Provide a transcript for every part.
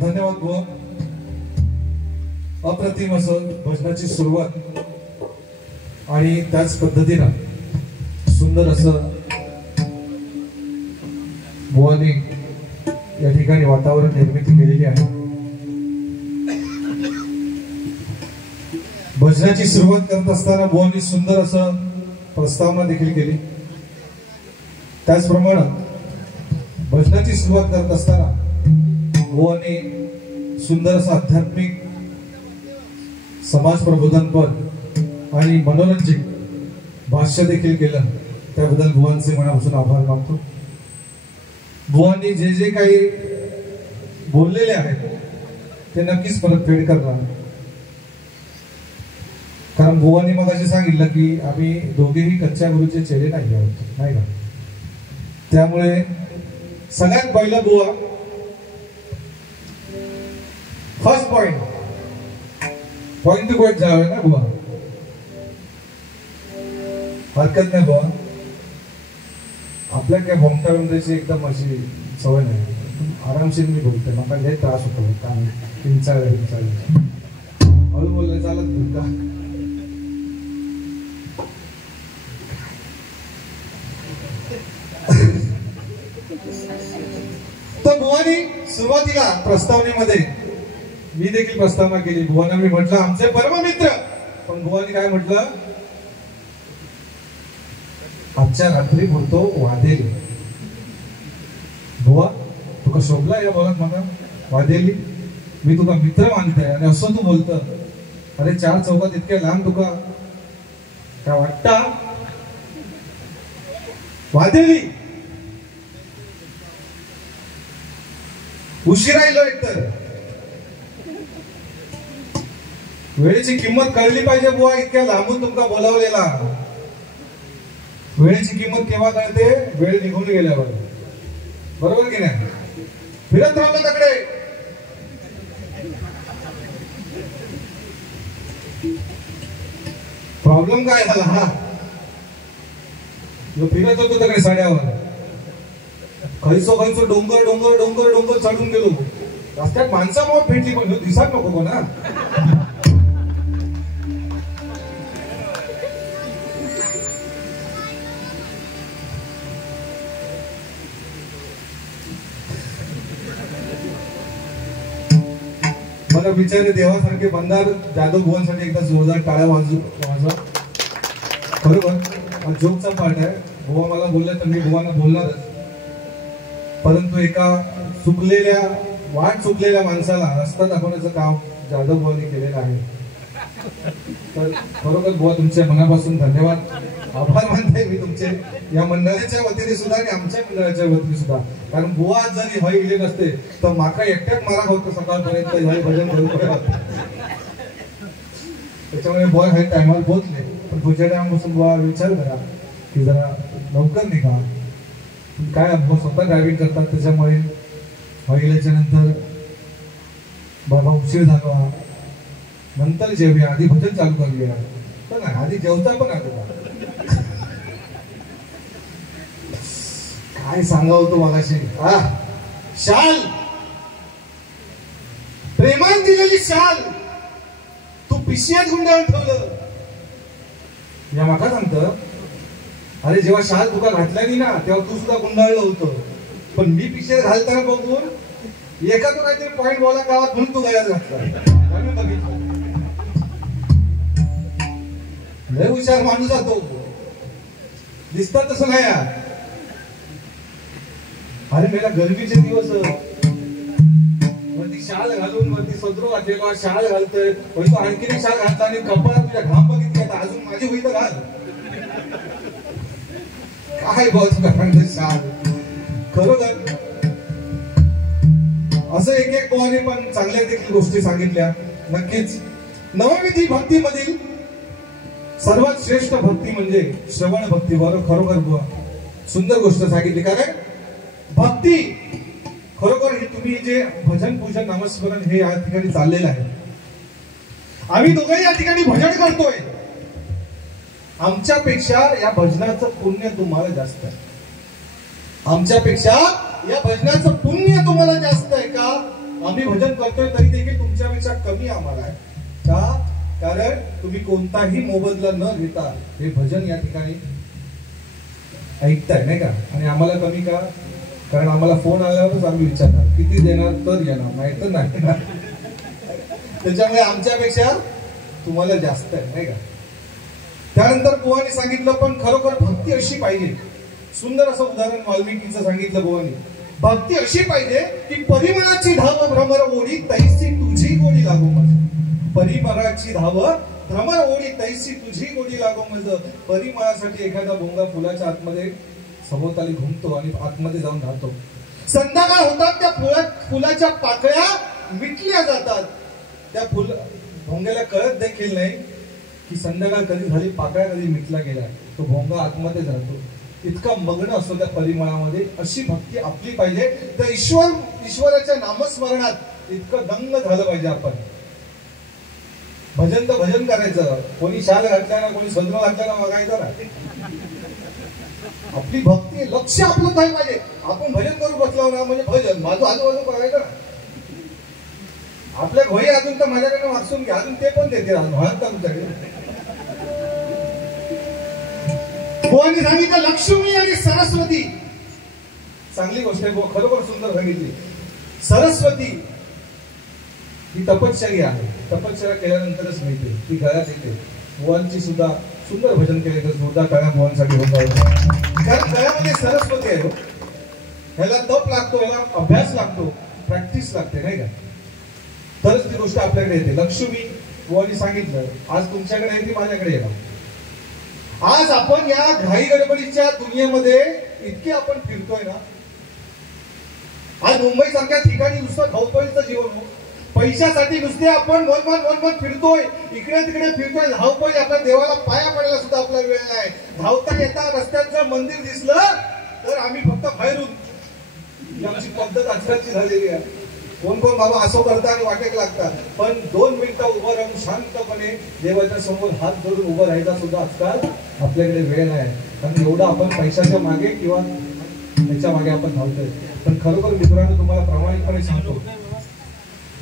धन्यवाद बुवा. अप्रतिम असं भजनाची सुरुवात आणि त्याच पद्धतीनं सुंदर असं बुवानी या ठिकाणी वातावरण निर्मिती केलेली आहे. भजनाची सुरुवात करत असताना बुवानी सुंदर असं प्रस्तावना देखील केली. त्याचप्रमाणे भजनाची सुरुवात करत असताना बुवानी सुंदर असं आध्यात्मिक समाज प्रबोधनपर आणि मनोरंजक भाष्य देखील केलं. त्याबद्दल बुवांचे मनापासून आभार मानतो. बुवांनी जे जे काही बोललेले आहेत ते नक्कीच परतफेड करणार. कारण बुवांनी मग असे सांगितलं की आम्ही दोघेही कच्च्या गुरुचे चेले नाही आहोत, नाही का. त्यामुळे सगळ्यात पहिला बुवा फर्स्ट पॉइंट टू पॉइंट जावे ना बुवा. हरकत नाही बुवा, आपल्या काय भोमटा बिमटाची एकदम अशी सवय नाही. आरामशीर मी बोलते, मला लय त्रास होतो. काय किंचाळ हळू बोलले चालत नाही का. तर बुवानी सुरुवातीला प्रस्तावनेमध्ये मी देखील प्रस्तावना केली. बुवांना मी म्हटलं आमचे परम मित्र. पण बुवांनी काय म्हटलं, आजच्या रात्री बोलतो वादेली. बुवा तुका शोभला या बोलत मला वादेली, मी तुका मित्र मानते आणि असं तू बोलत. अरे चार चौकात इतक्या लांब तुका काय वाटता वादेली. उशिरा येलो एकतर. वेळेची किंमत कळली पाहिजे बुवा. इतक्या लांबून तुमका बोलावलेला. वेळेची किंमत केव्हा कळते, वेळ निघून गेल्यावर. बरोबर की नाही. फिरत राहतो तिकडे. प्रॉब्लेम काय झाला हा, फिरत होतो तिकडे साड्यावर. खैसो खैसो डोंगर डोंगर डोंगर डोंगर चढून गेलो. रस्त्यात माणसामुळे भेटली पण दिसत नको कोणा. मला बिचारे देवासारखे बंदार जाधव भुवनसाठी एकदा जोरदार टाळ्या वाजवा. बरोबर जोकचा पार्ट आहे. बुवा मला बोलले तर मी बुवांना बोलणारच. परंतु एका वाट चुकलेल्या माणसाला रस्ता दाखवण्याचं काम जाधव बुवांनी केलेलं आहे. तर खरोखर बुवा तुमच्या मनापासून धन्यवाद, आभार मानते मी तुमचे, या मंडळाच्या वतीने सुद्धा आणि आमच्या मंडळाच्या वतीने सुद्धा. कारण बुवा जरी हय इले नसते तर माका एकट्यात मारा होतं सकाळपर्यंत हय भजन करू. त्याच्यामुळे बुवा हय टायमावर पोहोचले. पण पुढच्या टायमापासून बुवा विचार करा की जरा लवकर निघा. काय बुवा स्वतः ड्रायव्हिंग करतात त्याच्यामुळे व्हायलाच्या नंतर बाबा उशीर झाला, नंतर जेवूया, आधी भजन चालू करूया. पण आधी जेवता पण आलं काय सांगावं तो मागाशी. शाल, प्रेमान दिलेली शाल तू पिशव्यात गुंडाळून ठेवलं. या माका सांगतं, अरे जेव्हा शाल तुका घातल्यानी ना तेव्हा तू सुद्धा गुंडाळलं होतं, पण मी पिशव्यात घालताना बघून एका तो काहीतरी पॉइंट बोला गावात म्हणून तू गळ्यात घातला. आम्ही बघितलं लय हुशार माणूस जातो, दिसतात तसं नाही यार. अरे मेला गरमीचे दिवस वरती शाल घालून वरती सदरो घातलेला शाल घालतोय, तो आणखीन एक शाल घातला आणि कपाळात तुझ्या घाम बघितली आता अजून माझी होई तर घाल. काय बहुत शाल खरोखर. असं एक एक बोवाने पण चांगल्या देखील गोष्टी सांगितल्या. नक्कीच नवविधी भक्तीमधील सर्वात श्रेष्ठ भक्ती म्हणजे श्रवण भक्ती. बरोबर, खरोखर बुवा सुंदर गोष्ट सांगितली. कारण भक्ती खरोखर हे तुम्ही जे भजन पूजन नामस्मरण हे या ठिकाणी चाललेलं आहे, आम्ही दोघंही या ठिकाणी भजन करतोय. आमच्यापेक्षा या भजनाचं पुण्य तुम्हाला जास्त आहे. आमच्यापेक्षा या भजनाचं पुण्य तुम्हाला जास्त आहे का? आम्ही भजन करतोय तरी देखील तुमच्यापेक्षा कमी आम्हाला आहे का? कारण तुम्ही कोणताही मोबदला न घेता हे भजन या ठिकाणी ऐकताय नाही का? आणि आम्हाला कमी का? कारण आम्हाला फोन आल्यावरच आम्ही विचारणार किती देणार तर येणार, नाही तर नाही. त्याच्यामुळे आमच्यापेक्षा तुम्हाला जास्त आहे नाही का? त्यानंतर बुवानी सांगितलं पण खरोखर भक्ती अशी पाहिजे. सुंदर असं उदाहरण वाल्मिकीचं सांगितलं बुवानी. भक्ती अशी पाहिजे की परिमळाची धाव भ्रमर ओढी तैसी तुझी गोडी लागो मज. परिमळाची धाव भ्रमर ओढी तैसी तुझी गोडी लागो मज. परिमळासाठी एखादा भोंगा फुलाच्या आतमध्ये सभोवताली घुमतो आणि आतमध्ये जाऊन राहतो. संध्याकाळ होतात त्या फुलाच्या पाकळ्या मिटल्या जातात. त्या भोंग्याला कळत देखील नाही की संध्याकाळ कधी झाली, पाकळ्या कधी मिटला गेला. तो भोंगा आतमध्ये जातो. इतका मग्न असतो त्या परिमळामध्ये. अशी भक्ती आपली पाहिजे. तर ईश्वराच्या नामस्मरणात इतकं दंग झालं पाहिजे आपण. भजन तर भजन करायचं, कोणी शाल घातल्या ना कोणी सदर घातल्या ना बघायचं ना. आपली भक्ती लक्ष आपलं काय पाहिजे. आपण भजन करू बसलो ना म्हणजे भजन माझं आजूबाजू बघायचं ना. आपल्या घोई अजून तर माझ्याकडे वाचून घ्या, अजून ते पण देते तुमच्याकडे. भगवानी सांगितलं लक्ष्मी आणि सरस्वती. चांगली गोष्ट आहे, खरोखर सुंदर सांगितली. सरस्वती ही तपश्चर्या आहे. तपश्चर्या केल्यानंतरच मिळते, ती गळ्यात येते. भगवानची सुद्धा सुंदर भजन केले तर सुद्धा गळ्या भगवानसाठी होता. कारण गळ्यामध्ये सरस्वती आहे. ह्याला तप लागतो, ह्याला अभ्यास लागतो, प्रॅक्टिस लागते नाही का? तरच ती गोष्ट आपल्याकडे येते. लक्ष्मी भगवानी सांगितलं आज तुमच्याकडे येते, माझ्याकडे येणार. आज आपण या घाई गडबडीच्या दुनियेमध्ये इतके आपण फिरतोय ना. आज मुंबई सारख्या ठिकाणी नुसतं धावपळीचं जीवन हो. पैशासाठी नुसते आपण वन फिरतोय, इकडे तिकडे फिरतोय. धावपळी आपल्या देवाला पाया पडायला सुद्धा आपला वेळ नाही. धावता येता रस्त्याचं मंदिर दिसलं तर आम्ही फक्त बाहेरून. आमची पद्धत आजकालची झालेली आहे. कोण कोण बाबा असं करतात आणि वाटेक लागतात, पण 2 मिनिटं उभं राहून शांतपणे देवाच्या समोर हात धरून उभं राहायचा सुद्धा आजकाल आपल्याकडे वेळ नाही. कारण एवढं आपण पैशाच्या मागे किंवा त्याच्या मागे आपण धावतोय. पण खरोखर मित्रांनो तुम्हाला प्रामाणिकपणे सांगतो,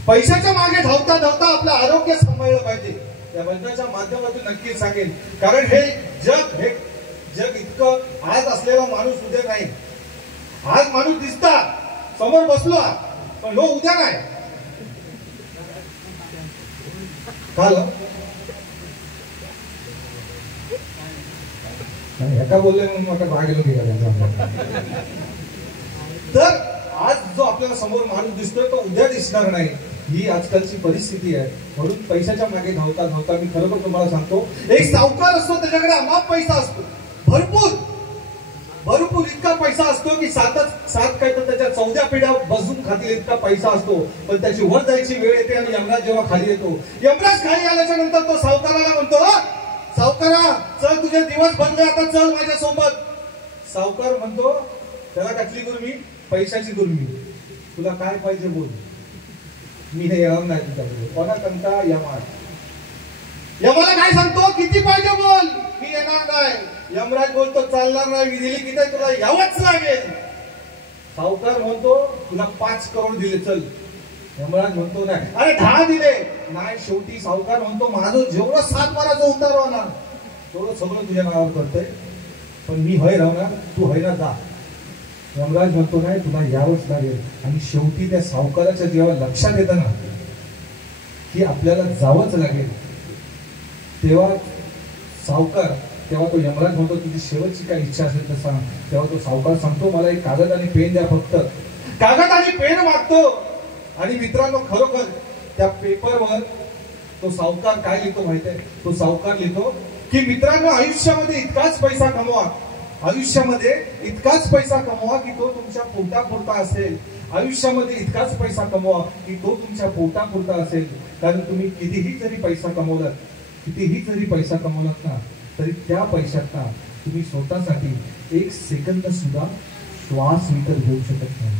पैशाच्या मागे धावता धावता आपलं आरोग्य सांभाळलं पाहिजे. या भजनाच्या माध्यमातून नक्कीच सांगेल. कारण हे जग इतकं आज असलेला माणूस उद्या नाही. आज माणूस दिसतात समोर बसलो पण लो उद्या नाही. एका बोलले म्हणून आता मागे तर आज जो आपल्याला समोर माणूस दिसतोय तो उद्या दिसणार नाही. ही आजकालची परिस्थिती आहे. म्हणून पैशाच्या मागे धावता धावता मी खरोखर तुम्हाला सांगतो, एक सावकार असतो त्याच्याकडे अमाप पैसा असतो, भरपूर इतका पैसा असतो की सात काय तर त्याच्या 14 पिढ्या बसून खातील इतका पैसा असतो. पण त्याची वर जायची वेळ येते आणि यमराज जेव्हा खाली येतो, यमराज खाली आल्याच्या नंतर तो सावकाराला म्हणतो, सावकारा चल तुझे दिवस बनले, आता चल माझ्या सोबत. सावकार म्हणतो त्याला कसली गुरमी? पैशाची गुरमी. तुला काय पाहिजे बोल, मी हे येणार नाही तुझ्याकडे. कोणा कंटा? यमाला. यमाला काय सांगतो? किती पाहिजे बोल, मी येणार नाही. यमराज बोलतो चालणार नाही, मी दिली की तुला यावंच लागेल. सावकार म्हणतो तुला 5 करोड दिले चल. यमराज म्हणतो नाही. अरे 10 दिले नाही. शेवटी सावकार म्हणतो माझं जेवढं 7 बाराचं उतार ना तेवढं सगळं तुझ्या नावावर करतोय, पण मी हय राहू ना, तू हय ना जा. यमराज म्हणतो नाही तुला यावंच लागेल. आणि शेवटी त्या सावकाराच्या जेव्हा लक्षात येतं ना की आपल्याला जावंच लागेल, तेव्हा सावकार, तेव्हा तो यमराज म्हणतो तुझी शेवटची काय इच्छा असेल तर सांग. तेव्हा तो सावकार सांगतो मला एक कागद आणि पेन द्या फक्त. कागद आणि पेन मागतो. आणि मित्रांनो खरोखर त्या पेपरवर तो सावकार काय लिहितो माहितीये? तो सावकार लिहितो की मित्रांनो आयुष्यामध्ये इतकाच पैसा कमवा, आयुष्यामध्ये इतकाच पैसा कमवा की तो तुमच्या पोटापुरता असेल. आयुष्यामध्ये इतकाच पैसा कमवा की तो तुमच्या पोटापुरता असेल. कारण तुम्ही कितीही जरी पैसा कमवलात, कितीही जरी पैसा कमवलात ना, तरी त्या पैशात ना तुम्ही स्वतःसाठी 1 सेकंद सुद्धा श्वास विकत घेऊ शकत नाही.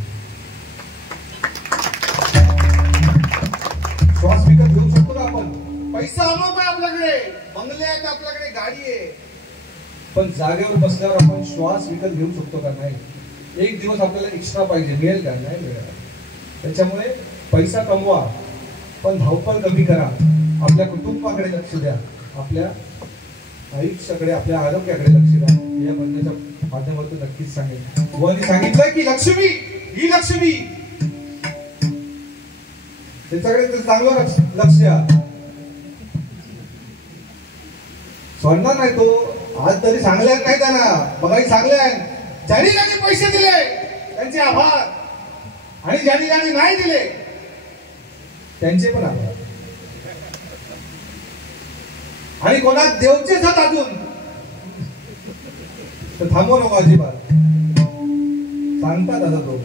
श्वास विकत घेऊ शकतो ना आपण? पैसा अमाप आहे आपल्याकडे, बंगले आहेत आपल्याकडे, गाडी आहे, पण जागेवर बसल्यावर आपण श्वास विकत घेऊ शकतो का? नाही. एक दिवस आपल्याला एक्स्ट्रा पाहिजे, मिळेल का? नाही मिळेल. त्याच्यामुळे पैसा कमवा, पण धावपळ कमी करा. आपल्या कुटुंबाकडे लक्ष द्या, आपल्या आयुष्याकडे, आपल्या आरोग्याकडे लक्ष द्या. या बंधनाच्या माध्यमातून नक्कीच सांगेल. बुवांनी सांगितलं की लक्ष्मी ही लक्ष्मी, त्याच्याकडे चांगलं लक्ष द्या. सोडणार नाही तो. आज तरी चांगले आहेत नाही त्यांना, बघाई चांगले आहेत. ज्यांनी ज्यांनी पैसे दिले त्यांचे आभार, आणि ज्यांनी ज्यांनी नाही दिले त्यांचे पण आभार. आणि कोणा देवचे जात अजून तर थांबव नको अजिबात. सांगता दादा तो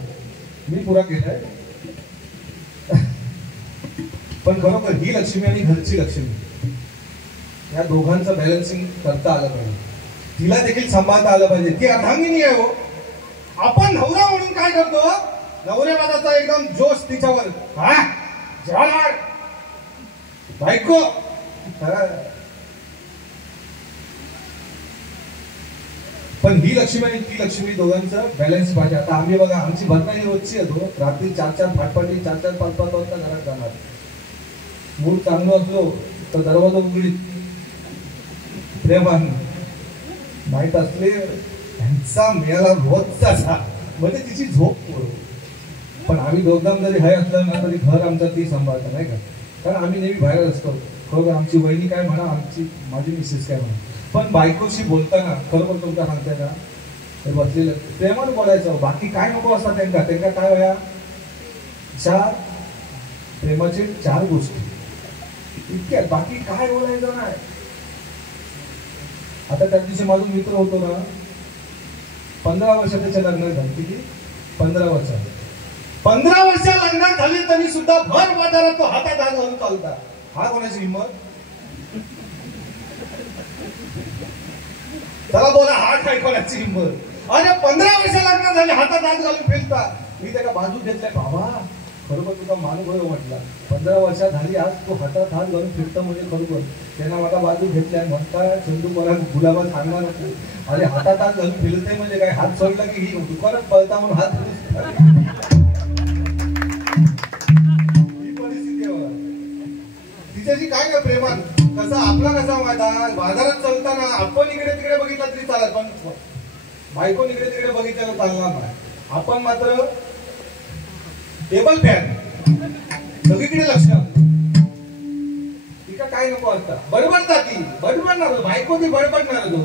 मी पुरा केलाय. पण खरोखर ही लक्ष्मी आणि घरची लक्ष्मी या दोघांचं बॅलन्सिंग करता आलं पाहिजे. तिला देखील सांभाळता आलं पाहिजे. ती अर्धांगिनी आहे हो. आपण नवरा म्हणून काय करतो? नवऱ्याबाजाचा एकदम जोश तिच्यावर, हा जाणार बायको. पण ही लक्ष्मी आणि ती लक्ष्मी दोघांचं बॅलन्स पाहिजे. आता आम्ही बघा, आमची बदनामी रोजची आहे. रात्री 4-4 फाटपाटी 4-4 5-5 वाजता घरात जाणार. मूड चांगलं असलो तर दरवाजा उघडीत प्रेमान, माहित असले त्यांचा मेळा रोजचा, म्हणजे तिची झोप. पण आम्ही दोघांना जरी हय असलं ना तरी घर आमचं ती सांभाळतं नाही का? कारण आम्ही नेहमी बाहेर असतो. खरोखर आमची वहिनी काय म्हणा, माझी मिसेस काय म्हणा, पण बायकोशी बोलताना खरोखर तुमचा सांगते ना बसलेलं प्रेमानं बोलायचं. बाकी काय नको असतात त्यांना काय वया 4 प्रेमाचे 4 गोष्टी इतक्या, बाकी काय बोलायचं नाही. आता त्या दिवशी माझा मित्र होतो ना, 15 वर्ष त्याच्या लग्नात झाली. किती? 15 वर्ष. 15 वर्ष लग्नात झाली तरी सुद्धा भर बाजारात तो हातात हात घालून चालता. हा कोणाची हिंमत? चला बोला, हा काय कोणाची हिंमत? अरे 15 वर्ष लग्नात झाली, हातात हात घालून फिरता. मी त्याला बाजू घेतलाय. बाबा खरोखर तुझा मानुभव म्हटला. 15 वर्षात झाली आज तो हातात हात घालून फिरतो म्हणजे खरोखर त्यांना मला बाजू घेतलाय. म्हणता चंदू मला गुलाबा सांगणार नको. अरे हातात हात घालून फिरते म्हणजे काय? हात सोडला की ही दुकानात पळता म्हणून हात. ही परिस्थिती आहे. तिच्याशी काय का प्रेमान कसा आपला कसा वादा बाजारात चालताना आपण इकडे तिकडे बघितला तरी चालत, पण बायको इकडे तिकडे बघितल्यावर चालणार नाही. आपण मात्र टेबल फॅन सगळीकडे लक्ष. तिका काय नको असता बडबडता, ती बडबडणार बायको, ती बडबडणार. तो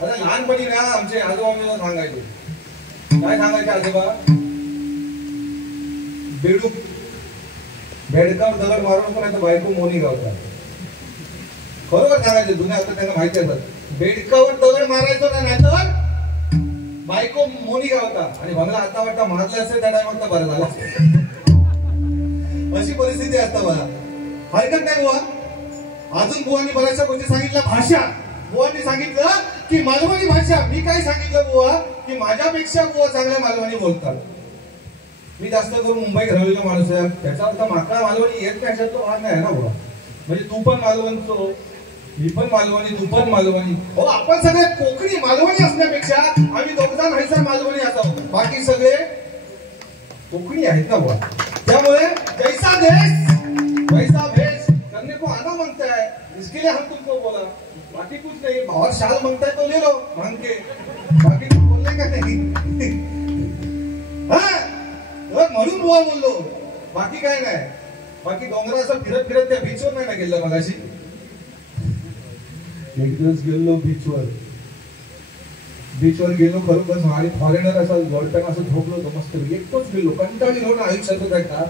आता लहानपणी ना आमचे आजोबा सांगायचे. काय सांगायचे आजोबा? बेडूक बेडकावर दगड मारून पण आता बायको मोनी गावतात. बरोबर सांगायचे जुन्या. आता त्यांना माहिती असतात. बेडकावर दगड मारायचो ना, नाही तर बायको मोनी गावता. आणि बंगला आता वाटता मारला असेल त्या टायमात बरं झाला. अशी परिस्थिती असता बघा. हरकत नाही बुवा. अजून बुवांनी बऱ्याचशा गोष्टी सांगितल्या. भाषा बुवांनी सांगितलं की मालवणी भाषा, मी काय सांगितलं बुवा की माझ्यापेक्षा बुवा चांगल्या मालवणी बोलतात. मी जास्त करून मुंबईत राहिलेला माणूस आहे, त्याचा अर्थ माका मालवणी येत नाही अशातला भाग नाही ना बुवा. म्हणजे तू पण मालवणचो, मी पण मालवणी, तू पण मालवणी. हो, आपण सगळे कोकणी मालवणी असण्यापेक्षा आम्ही दोघजण हैसा मालवणी असावं, बाकी सगळे कोकणी आहेत ना बुवा. त्यामुळे जैसा देश वैसा भेष करने को आना मांगता है, इसके लिए हम तुमको बोला, बाकी कुछ नहीं. और शाल मांगता है तो ले लो मांग के, बाकी तू बोलले का नाही. म्हणून बुवा बोललो, बाकी काय नाही. बाकी डोंगरा असं फिरत फिरत त्या बीचवर नाही ना गेलं मगाशी. एक दिवस गेलो बीचवर गेलो खरोखर, आणि फॉरेनर असं जोडताना असं झोपलो होतो मस्त. एकटोच गेलो, कंटाळलो ना आयुष्यात का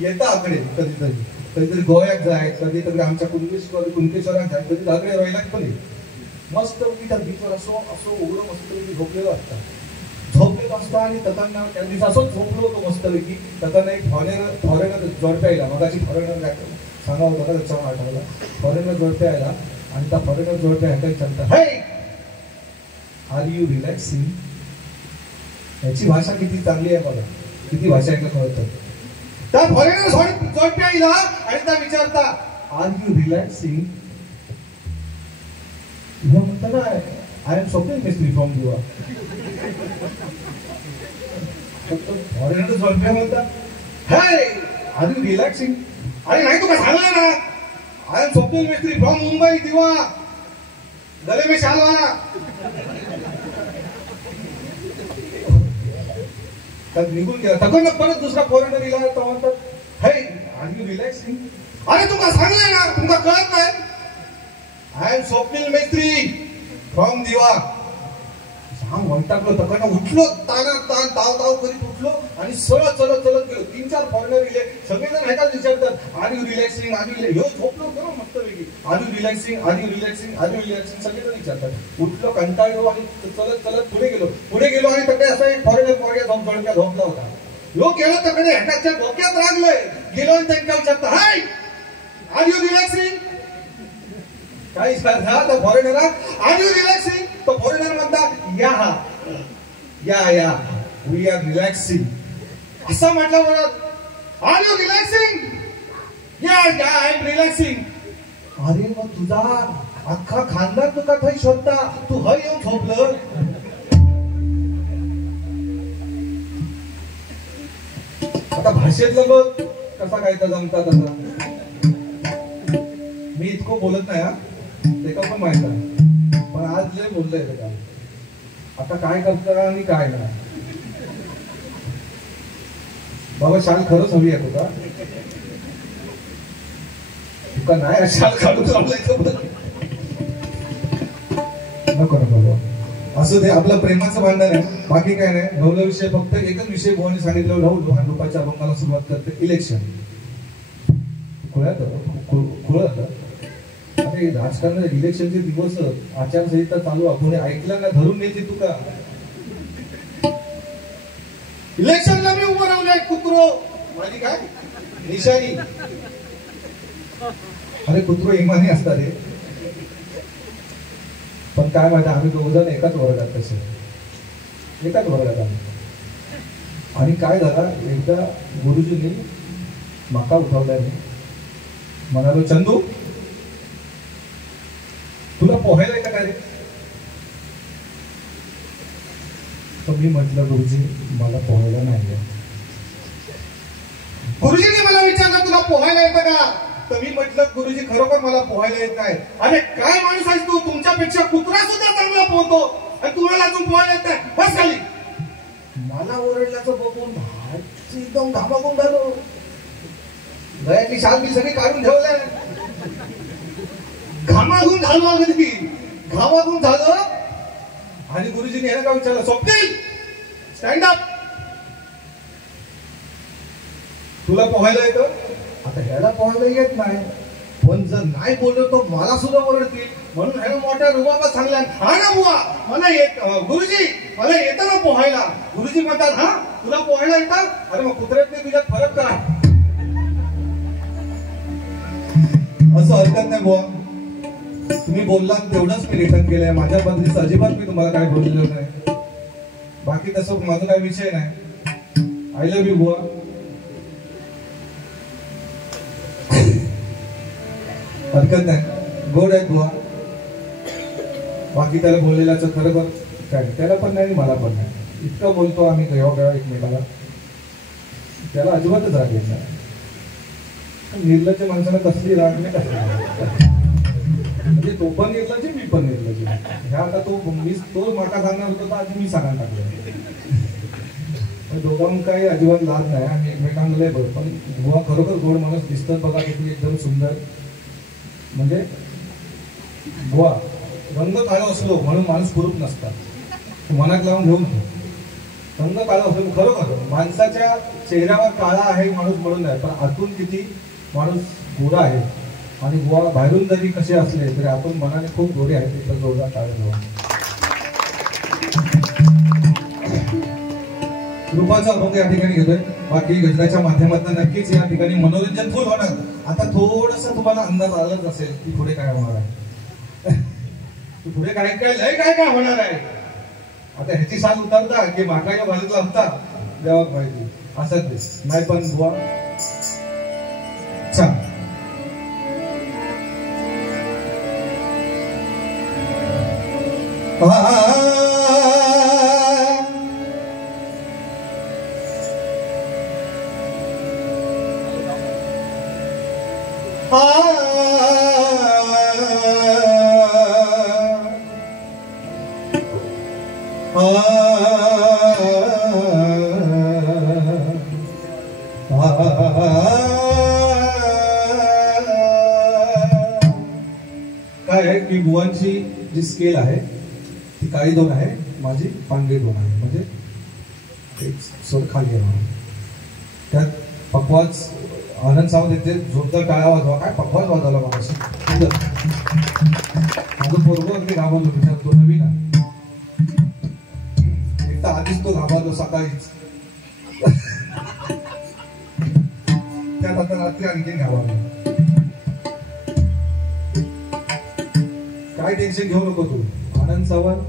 येता आकडे कधीतरी गोव्यात जाय, कधीतरी आमच्या कुणकेश्वरात जाय, कधी दागडे राहिला पण मस्त त्या बीचवर असो असं उघडं मस्त झोपलेलो असता. आणि ततांना त्या दिवशी असंच झोपलो होतो मस्तपैकी. ततांना एक फॉरेनर जोडप्या आला. मगाची फॉरेनर काय सांगा होता का त्याच्या आठवला. फॉरेनर जोडप्या आला आणि त्या फॉरेनर जोडप्या ह्या काही चालतात, हे आर यू रिलॅक्सिंग. याची भाषा किती चांगली आहे बघा, किती भाषा ऐकलं कळतं. त्या फॉरेनर जोडप्या आला आणि त्या विचारता आर यू रिलॅक्सिंग. म्हणता ना I am Swapnil Mistry from Goa. Foreigner जोडप्या म्हणता हे आर यू रिलॅक्सिंग. अरे नाही तुला सांगलं ना, I am Swapnil Mistry from Mumbai Diva, गले में शाल वाला. निघून गेला. तकडनं परत दुसरा फॉरेनर इला तो म्हणतात हे आर यू रिलॅक्सिंग. अरे तुला सांगलंय ना, तुमका कळत नाही. I am Swapnil Mistry from Diva. सांग म्हणताकलो. तकडनं उठलो, तान ताव करीत उठलो आणि सरळ चलत गेलो. 3-4 फॉरेनर इले, सगळेजण ह्याच्यात विचारतात are you relaxing, are you. ह्यो झोपलो करो मस्त वेगळी, are you relaxing, are you relaxing, are you relaxing सगळेजण विचारतात. उठलो, कंटाळलो आणि चलत पुढे गेलो आणि तकडे असा एक फॉरेनर पोरग्या झोपला होता. ह्यो गेलो तकडे ह्याच्या डोक्यात लागलंय. गेलो आणि त्यांना विचारता हाय आर यू रिलॅक्सिंग. काय झाला त्या फॉरेनरला, आर यू रिलॅक्सिंग. तो फॉरेनर म्हणता या वी आर रिलॅक्सिंग. असं म्हटलं परत आर यू रिलॅक्सिंग. या आय एम रिलॅक्सिंग. अरे मग तुझा अख्खा खानदार तुका थंय शोधता, तू हय येऊन झोपलं. आता भाषेतलं बघ कसा काय तर जमता तसा. मी इतकं बोलत नाही हा, ते का पण माहित आहे, पण आज लय बोललंय ते का. आता काय करता आणि काय नाही. बाबा शाल खरंच हवी आहे तुका नाही शाल काढून लावलाय नको ना बाबा. असं ते आपलं प्रेमाचं भांडण आहे, बाकी काय नाही. नवला विषय फक्त एकच विषय भुवानी सांगितलं, राहुल आणि रुपाच्या अभंगाला सुरुवात करते इलेक्शन. खुळत अरे राजकारणात इलेक्शनचे दिवस, आचारसंहिता चालू आहे, कोणी ऐकलं ना धरून नेते तुका. इलेक्शनला मी उभं राहूनय कुत्रो, माझी काय निशाणी. अरे कुत्रो इमानी असतात रे. पण काय माहिती आम्ही दोघजण एकाच वर्गात, तसे एकाच वर्गात आम्ही. आणि काय झाला, एकदा गुरुजींनी माका उठवल्याने म्हणालो चंदू तुला पोहायला येतं का रे. तर मी म्हटलं गुरुजी मला पोहायला नाही येत. गुरुजींनी मला विचारलं तुला पोहायला येतं का. तर मी म्हटलं गुरुजी खरोखर मला पोहायला येत नाही. अरे काय माणूस आहेस तू, तुमच्यापेक्षा कुत्रा सुद्धा चांगला पोहतो आणि तुम्हाला अजून पोहायला येत नाही, बस खाली. मला ओरडल्याचं बघून एकदम घामाघूम झालो. गळ्यातली शाल मी सगळी काढून ठेवल्या. घामाघूम झालं आणि गुरुजींनी ह्याला काय विचारलं, स्वप्नील स्टँड अप, तुला पोहायला येतं. आता ह्याला पोहायला येत नाही, पण जर नाही बोललो तर मला सुद्धा ओरडतील. म्हणून ह्याला मोठ्या रुबाबात सांगल्या, हा ना बुवा मला येत, गुरुजी मला येतं ना पोहायला. गुरुजी म्हणतात हा तुला पोहायला येतं. अरे मग कुत्र्यात नाही तुझ्यात फरक काय. असं हरकत नाही बुवा, तुम्ही तुम्ही बोललात तेवढंच मी रिटर्न केलंय. माझ्या पद्धतीचं अजिबात मी तुम्हाला काय बोललेलं नाही. बाकी तसं माझं काही विषय नाही. आय लव्ह यू बुवा. हरकत नाही, गोड आहे बुवा. बाकी त्याला बोललेल्याचं खरोखर काय, त्याला पण नाही मला पण नाही. इतकं बोलतो आम्ही केव्हा एकमेकाला, त्याला अजिबातच राग येत नाही. निर्लज्ज माणसाला कसली राग नाही कसली, म्हणजे तो पण निर्लज्ज मी पण निर्लज्ज. ह्या आता तो माका सांगणार होता तर आधी मी सांगायला टाकलं. दोघांना काही अजिबात लाज नाही. आम्ही एकमेकांना लय बरं. पण बुवा खरोखर गोड माणूस दिसतात बघा किती एकदम सुंदर. म्हणजे बुवा रंग काळा असलो म्हणून माणूस कुरूप नसतात, मनात लावून घेऊन रंग काळा असलो. खरोखर माणसाच्या चेहऱ्यावर काळा आहे माणूस म्हणून नाही, पण आतून किती माणूस गोरा आहे. आणि बुवा बाहेरून जरी कसे असले तरी आपण मनाने खूप गोरे आहे. तिथं जोरदार टाळ्या लावा. रूपाचा अभंग या ठिकाणी घेतोय. बाकी गजराच्या माध्यमातून नक्कीच या ठिकाणी मनोरंजन फुल होणार. आता थोडस तुम्हाला अंदाज आलाच असेल की पुढे काय होणार आहे. पुढे काय काय लय काय काय होणार आहे. आता ह्याची साल उतरता की माकाच्या बाजूला होता देवाक माहिती. असंच नाही पण बुवा छान. काय आहे की बुवांची जी स्केल आहे ती काळी 2 आहे, माझी पांढरी 2 आहे. म्हणजे एक सोड खाली आहे. त्यात पकवाज आनंद सावंत येते जोरदार टाळ्या वाजवा. काय पकवाज वाजवला मला माझं पोरगं अगदी घाबरलो. विचार तो नवीन आहे. एक तर आधीच तो घाबरलो सकाळीच, त्यात आता रात्री आणखी घाबरलो. काय टेन्शन घेऊ नको तू आनंद सावंत.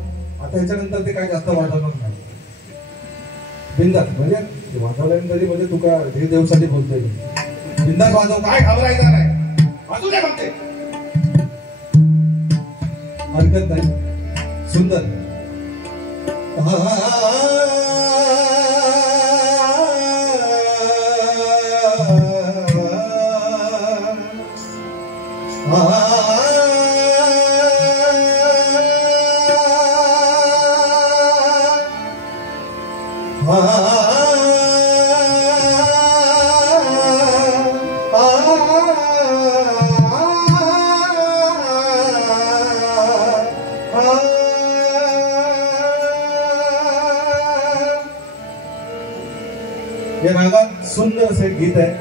आता ह्याच्यानंतर ते काय जास्त वाजवणार नाही. बिंदास म्हणजे वाजवल्यानंतरी म्हणजे तू काय देवसाठी बोलतोय. बिंदास वाजव, काय घाबरायचं नाही. वाजू दे म्हणते, हरकत नाही. सुंदर. या रागात सुंदर असे गीत आहे.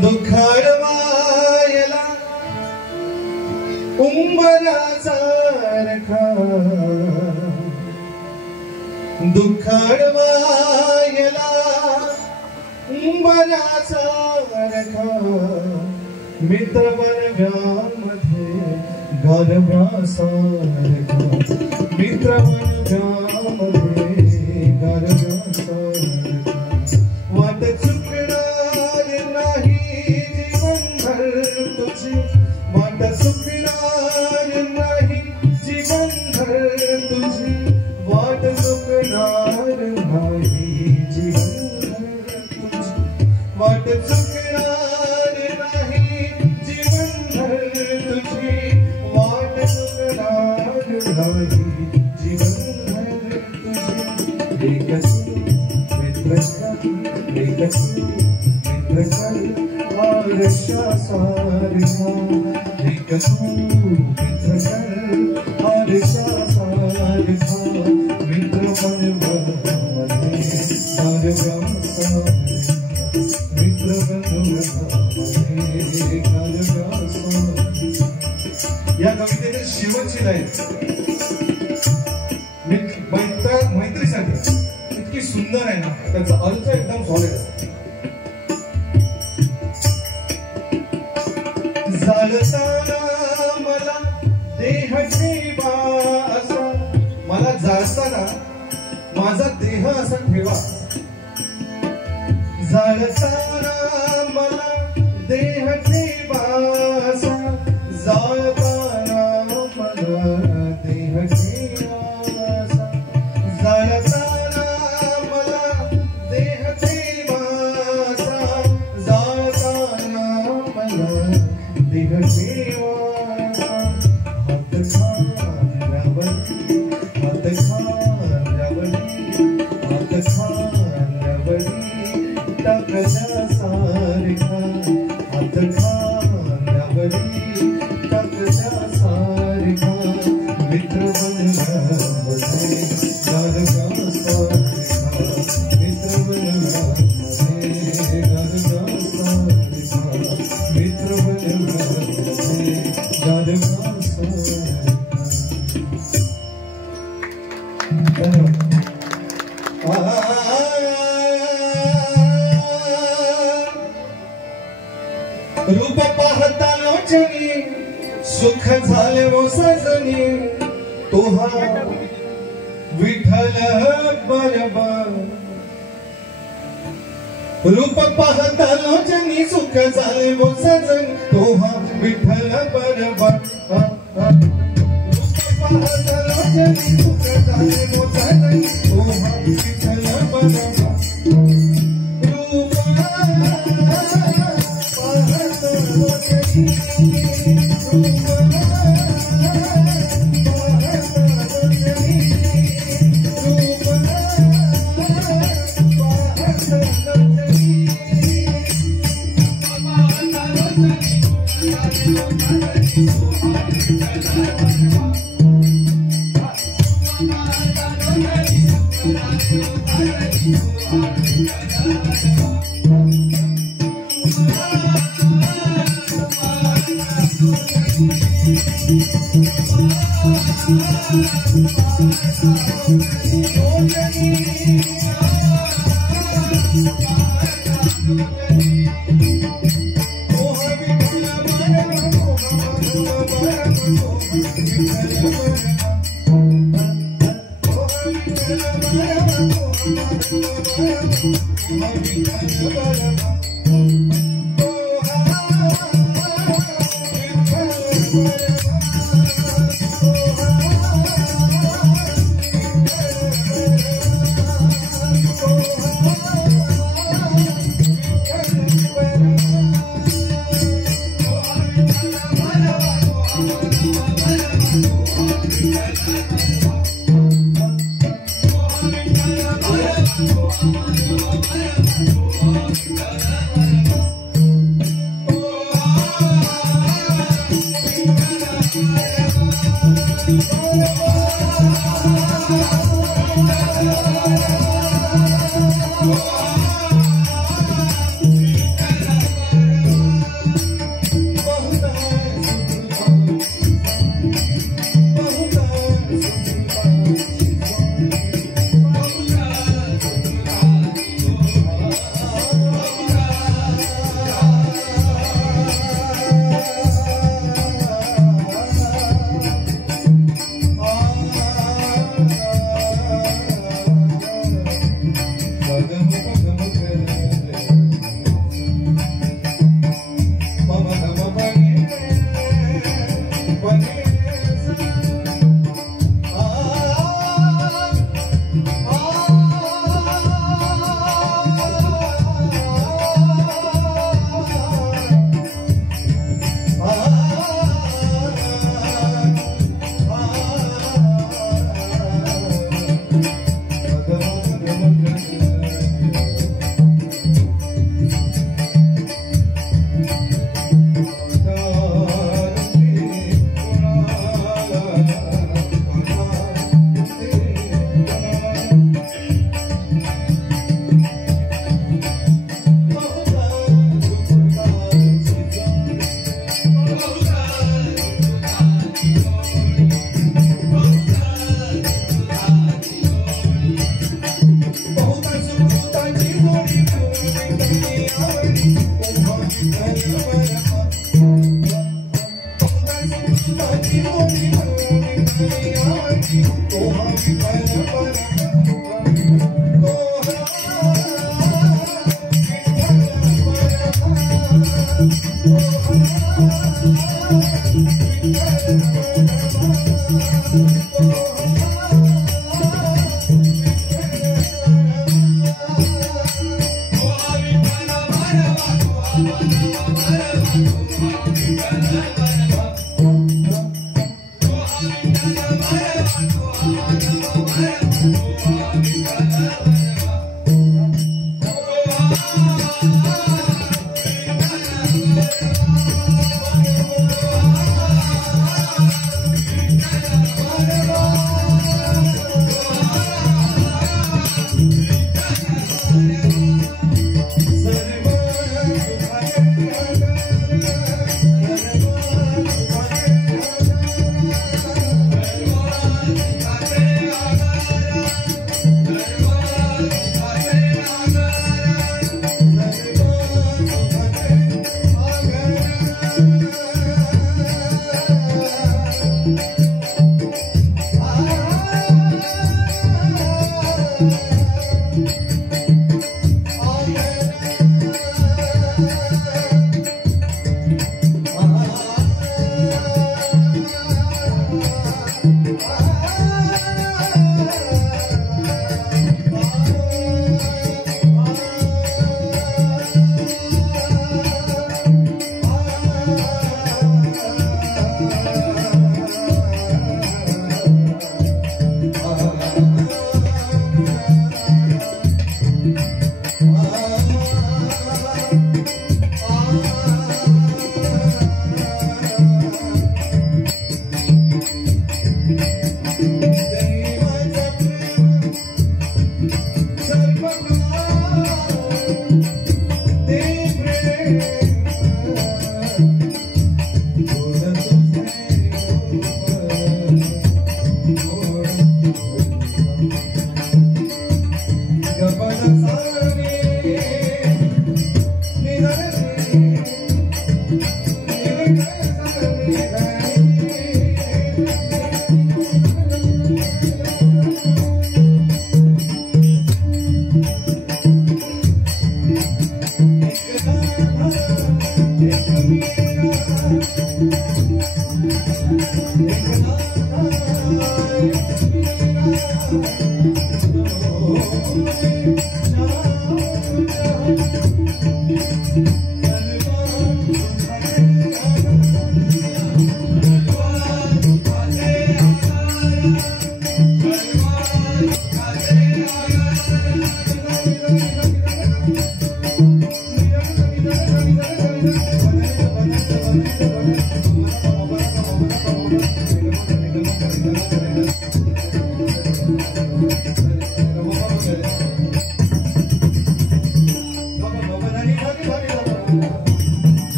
दुखडवायला उंबराचा रखा, दुखडवायला उंबराचा रखा. मित्र वर्गामध्ये गारव्यासारखा, मित्र वर्गामध्ये गारव्यासारखा. वाट चुकणार नाही जीवनभर तुझी, वाट चुकणार नाही जीवनभर तुझी, वाट चुकणार नाही जीवनभर तुझी, वाट चुकणार नाही जीवनभर तुझी, वाट चुकणार नाही जीवनभर तुझी. एकच एकच मित्रकर आरशासारखा, एकच मित्रकर आरशासारखा. मित्र बनवामध्ये गारव्यासारखा, मित्र बनवामध्ये गारव्यासारखा. या कवितेचे शेवटची लाईन मैत्रीसाठी इतकी सुंदर आहे ना, त्याचा अर्थ एकदम सॉलिड आहे. जाळताना मला जाळताना माझा देह असा ठेवा, जाळताना मला देह ठेवा, जाळताना मला देह ठेवा, जाळताना मला देह ठेवा, जाळताना मला देह ठेवा, हात खांद्यावरी, हात खांद्यावरी, हात खांद्यावरी टाकल्यासारखा, हात खांद्यावरी टाकल्यासारखा, मित्र बनल्यामध्ये गारव्यासारखा, मित्र बनल्यामध्ये गारव्यासारखा, मित्र बनल्यामध्ये गारव्यासारखा. रूप पाहता लोचनी सुख झाले वो सजनी, तोहा विठ्ठल बरोबर. रूप पाहता लोचनी सुख झाले वो सजनी, तोहा विठ्ठल बरोबर. रूप पाहता लोचनी सुख झाले वो सजनी, तोहा विठ्ठल बरोबर.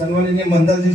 सन्माननीय मंदारजी